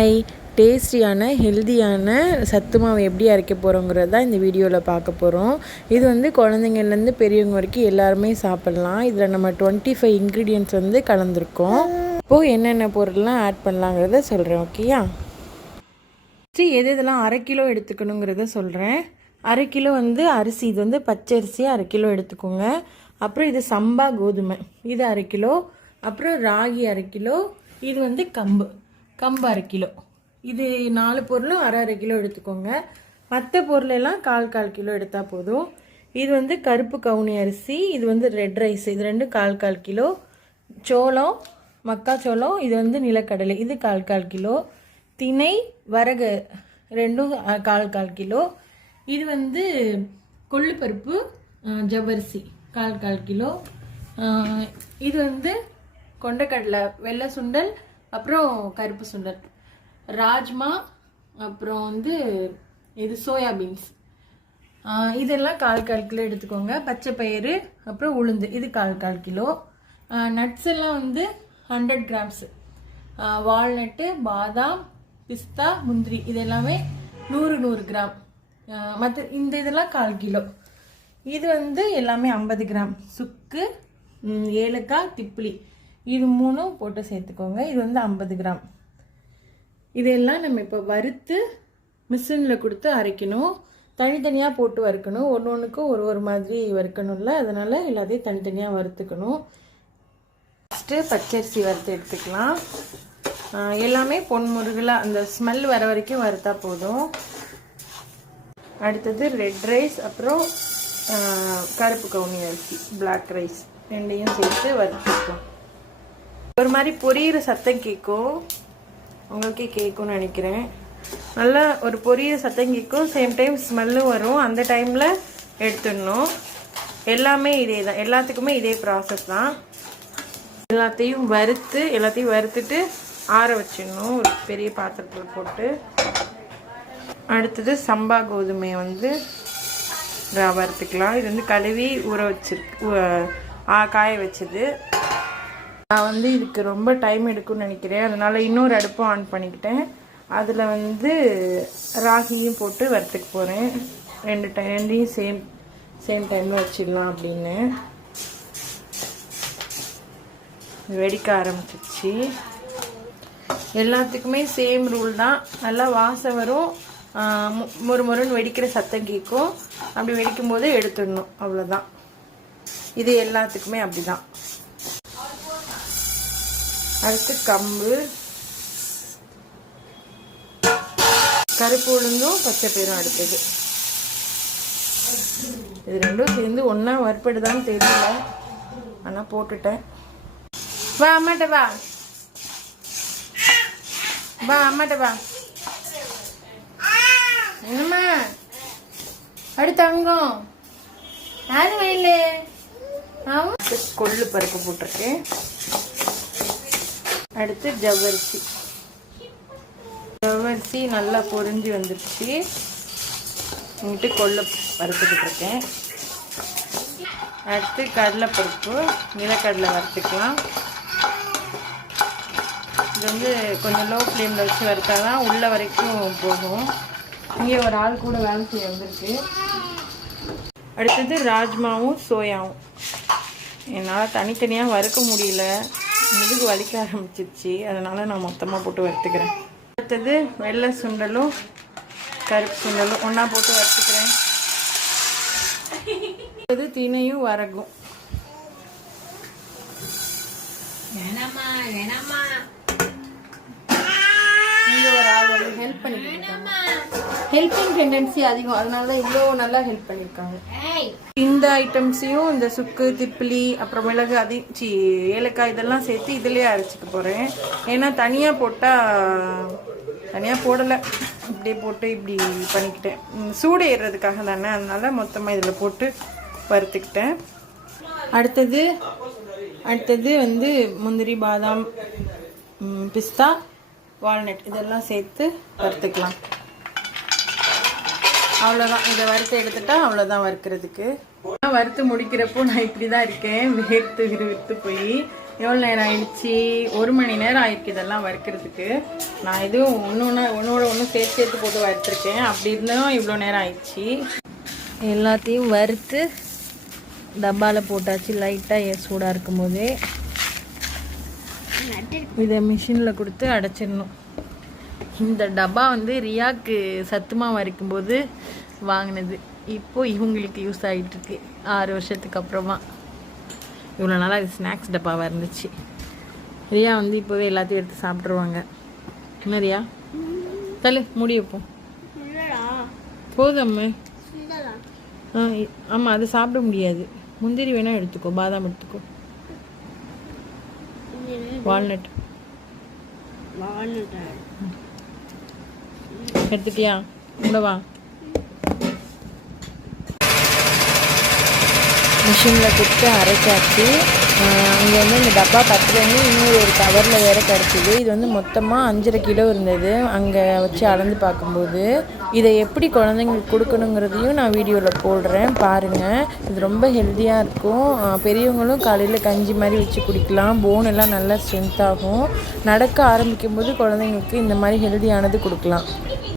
Hi, டேஸ்டியான ஹெல்தியான சத்து மாவு எப்படி அரைக்க போகிறோங்கிறது தான் இந்த வீடியோவில் பார்க்க போகிறோம். இது வந்து குழந்தைங்கள்லேருந்து பெரியவங்க வரைக்கும் எல்லாருமே சாப்பிட்லாம். இதில் நம்ம 25 இன்க்ரீடியன்ட்ஸ் வந்து கலந்துருக்கோம். இப்போது என்னென்ன பொருள்லாம் ஆட் பண்ணலாங்கிறத சொல்கிறேன். ஓகேயா? இதெல்லாம் 1/2 கிலோ எடுத்துக்கணுங்கிறத சொல்கிறேன். 1/2 கிலோ வந்து அரிசி, இது வந்து பச்சரிசி 1/2 கிலோ எடுத்துக்கோங்க. அப்புறம் இது சம்பா கோதுமை, இது 1/2 கிலோ. அப்புறம் ராகி 1/2 கிலோ. இது வந்து கம்பு 1/2 கிலோ. இது 4 பொருளும் 1/2 கிலோ எடுத்துக்கோங்க. மற்ற பொருளெல்லாம் 1/4 கிலோ எடுத்தால் போதும். இது வந்து கருப்பு கவுனி அரிசி, இது வந்து ரெட் ரைஸ், இது ரெண்டும் 1/4 கிலோ. சோளம், மக்காச்சோளம், இது வந்து நிலக்கடலை, இது 1/4 கிலோ. திணை, வரகு ரெண்டும் 1/4 கிலோ. இது வந்து கொள்ளுப்பருப்பு, ஜவ்வரிசி 1/4 கிலோ. இது வந்து கொண்டக்கடலை, வெள்ளை சுண்டல், அப்புறம் கருப்பு சுண்டல், ராஜ்மா, அப்புறம் வந்து இது சோயாபீன்ஸ், இதெல்லாம் 1/4 கிலோ எடுத்துக்கோங்க. பச்சை பயிறு, அப்புறம் உளுந்து, இது 1/4 கிலோ. நட்ஸ் எல்லாம் வந்து 100 கிராம்ஸ். வால்நட்டு, பாதாம், பிஸ்தா, முந்திரி, இது எல்லாமே 100 கிராம். மற்ற இந்த இதெல்லாம் 1/4 கிலோ. இது வந்து எல்லாமே 50 கிராம். சுக்கு, ஏலக்காய், திப்பிலி, இது 3 போட்டு சேர்த்துக்கோங்க. இது வந்து 50 கிராம். இதெல்லாம் நம்ம இப்போ வறுத்து மிஷினில் கொடுத்து அரைக்கணும். தனித்தனியாக போட்டு வறுக்கணும். ஒன்றுக்கும் ஒரு மாதிரி வறுக்கணும்ல, அதனால் எல்லாத்தையும் தனித்தனியாக வறுத்துக்கணும். ஃபஸ்ட்டு பச்சரிசி வறுத்து எடுத்துக்கலாம். எல்லாமே பொன்முருகலாக அந்த ஸ்மெல் வர வரைக்கும் வறுத்தா போதும். அடுத்தது ரெட் ரைஸ், அப்புறம் கருப்பு கவுனி அரிசி, பிளாக் ரைஸ், ரெண்டையும் சேர்த்து வறுத்துக்கலாம். ஒரு மாதிரி பொரியிற சத்தம் கேட்கும், உங்களுக்கே கேட்கும்னு நினைக்கிறேன். நல்லா ஒரு பொரியிற சத்தம் கேட்கும், சேம் டைம் ஸ்மெல்லும் வரும். அந்த டைமில் எடுத்துடணும். எல்லாமே இதே தான், எல்லாத்துக்குமே இதே ப்ராசஸ் தான். எல்லாத்தையும் வறுத்துட்டு ஆற வச்சிடணும் ஒரு பெரிய பாத்திரத்தில் போட்டு. அடுத்தது சம்பா கோதுமையை வந்து வறுத்துக்கலாம். இது வந்து கழுவி காய வச்சது. நான் வந்து இதுக்கு ரொம்ப டைம் எடுக்கும்னு நினைக்கிறேன், அதனால் இன்னொரு அடுப்பும் ஆன் பண்ணிக்கிட்டேன். அதில் வந்து ராகியும் போட்டு வறுத்துக்க போகிறேன். ரெண்டையும் சேம் டைமில் வச்சிடலாம் அப்படின்னு. வெடிக்க ஆரம்பிச்சிச்சு. எல்லாத்துக்குமே சேம் ரூல் தான். நல்லா வாசம் வரும், முறுமுறுன்னு வெடிக்கிற சத்தம் கேட்கும். அப்படி வெடிக்கும் போது எடுத்துடணும், அவ்வளோதான். இது எல்லாத்துக்குமே அப்படி தான். அடுத்து கம்பு, கருப்பு உளுந்தும் பச்சை பயிரும் அடுத்தது. இது ரெண்டும் சேர்ந்து ஒன்றா வறுப்படுதான்னு தெரியல, ஆனால் போட்டுட்டேன். வா அம்மாட்ட வா, அம்மாட்ட வா. என்னம்மா அடி தங்கம், யாரு வயலு? கொள்ளு பருப்பு போட்டிருக்கேன். அடுத்து ஜவ்வரிசி நல்லா பொரிஞ்சு வந்துருச்சு. இங்கிட்டு கொள்ளு வறுத்துக்கிட்டு இருக்கேன். அடுத்து கடலைப்பருப்பு, நிலக்கடலை வறுத்துக்கலாம். இது வந்து கொஞ்சம் லோ ஃப்ளேமில் வச்சு வறுத்தா தான் உள்ள வரைக்கும் போகும். இங்கே ஒரு ஆள் கூட வேலை செய்ய வந்திருக்கு. அடுத்தது ராஜ்மாவும் சோயாவும். என்னால் தனித்தனியாக வறுக்க முடியல, முதுகு வலிக்க ஆரம்பிச்சிருச்சு, அதனால் நான் மொத்தமாக போட்டு வறுத்துக்கிறேன். அடுத்தது வெள்ளை சுண்டலும் கருப்பு சுண்டலும் ஒன்றா போட்டு வறுத்துக்கிறேன். அடுத்தது திணையும் வரகும். இங்கே ஒரு ஆள் வந்து ஹெல்ப் பண்ணிக்கிட்டு, ஹெல்பிங் டெண்டன்சி அதிகம், அதனால தான் இவ்வளோ நல்லா ஹெல்ப் பண்ணியிருக்காங்க. இந்த ஐட்டம்ஸையும் இந்த சுக்கு, திப்பிலி, அப்புறம் மிளகு, ஏலக்காய் இதெல்லாம் சேர்த்து இதிலே அரைச்சிக்க போகிறேன். ஏன்னா தனியாக போடலை, இப்படியே போட்டு இப்படி பண்ணிக்கிட்டேன். சூடு ஏறுறதுக்காக தானே, அதனால மொத்தமாக இதில் போட்டு வறுத்துக்கிட்டேன். அடுத்தது வந்து முந்திரி, பாதாம், பிஸ்தா, வால்நட் இதெல்லாம் சேர்த்து வறுத்துக்கலாம். அவ்வளோதான். இதை வறுத்து எடுத்துட்டா அவ்வளோதான் வறுக்கிறதுக்கு. வறுத்து முடிக்கிறப்போ நான் இப்படி தான் இருக்கேன், வேர்த்து போய். எவ்வளோ நேரம் ஆயிடுச்சு? 1 மணி நேரம் ஆயிருக்கு இதெல்லாம் வறுக்கிறதுக்கு. நான் எதுவும் ஒன்றோட ஒன்று சேர்த்து போட்டு வறுத்துருக்கேன். அப்படி இருந்தாலும் இவ்வளோ நேரம் ஆயிடுச்சு. எல்லாத்தையும் வறுத்து டப்பாவில் போட்டாச்சு. லைட்டாக சூடாக இருக்கும் போதே இதை மிஷினில் கொடுத்து அடைச்சிடணும். இந்த டப்பா வந்து ரியாவுக்கு சத்துமா வறுக்கும்போது வாங்கினது. இப்போ இவங்களுக்கு யூஸ் ஆகிட்டுருக்கு 6 வருஷத்துக்கு அப்புறமா. இவ்வளோ நாளாக இது ஸ்நாக்ஸ் டப்பாவாக இருந்துச்சு. ரியா வந்து இப்போவே எல்லாத்தையும் எடுத்து சாப்பிட்ருவாங்க. என்ன ரியா? தலை முடியப்போம் போதும். ஆமாம், அது சாப்பிட முடியாது. முந்திரி வேணால் எடுத்துக்கோ, பாதாம் எடுத்துக்கோ, வால்நட் எடுத்துட்டியா? கூடவா மிஷினில் கொடுத்து அரைச்சாச்சு. அங்கே வந்து இந்த டப்பா 10 இன்னொரு ஒரு கவரில் வேறு கிடச்சிது. இது வந்து மொத்தமாக 5.5 கிலோ இருந்தது அங்கே வச்சு அளந்து பார்க்கும்போது. இதை எப்படி குழந்தைங்களுக்கு கொடுக்கணுங்கிறதையும் நான் வீடியோவில் போடுறேன், பாருங்கள். இது ரொம்ப ஹெல்த்தியாக இருக்கும். பெரியவங்களும் காலையில் கஞ்சி மாதிரி வச்சு குடிக்கலாம். போன் எல்லாம் நல்லா ஸ்ட்ரென்த் ஆகும். நடக்க ஆரம்பிக்கும் போது குழந்தைங்களுக்கு இந்த மாதிரி ஹெல்த்தியானது கொடுக்கலாம்.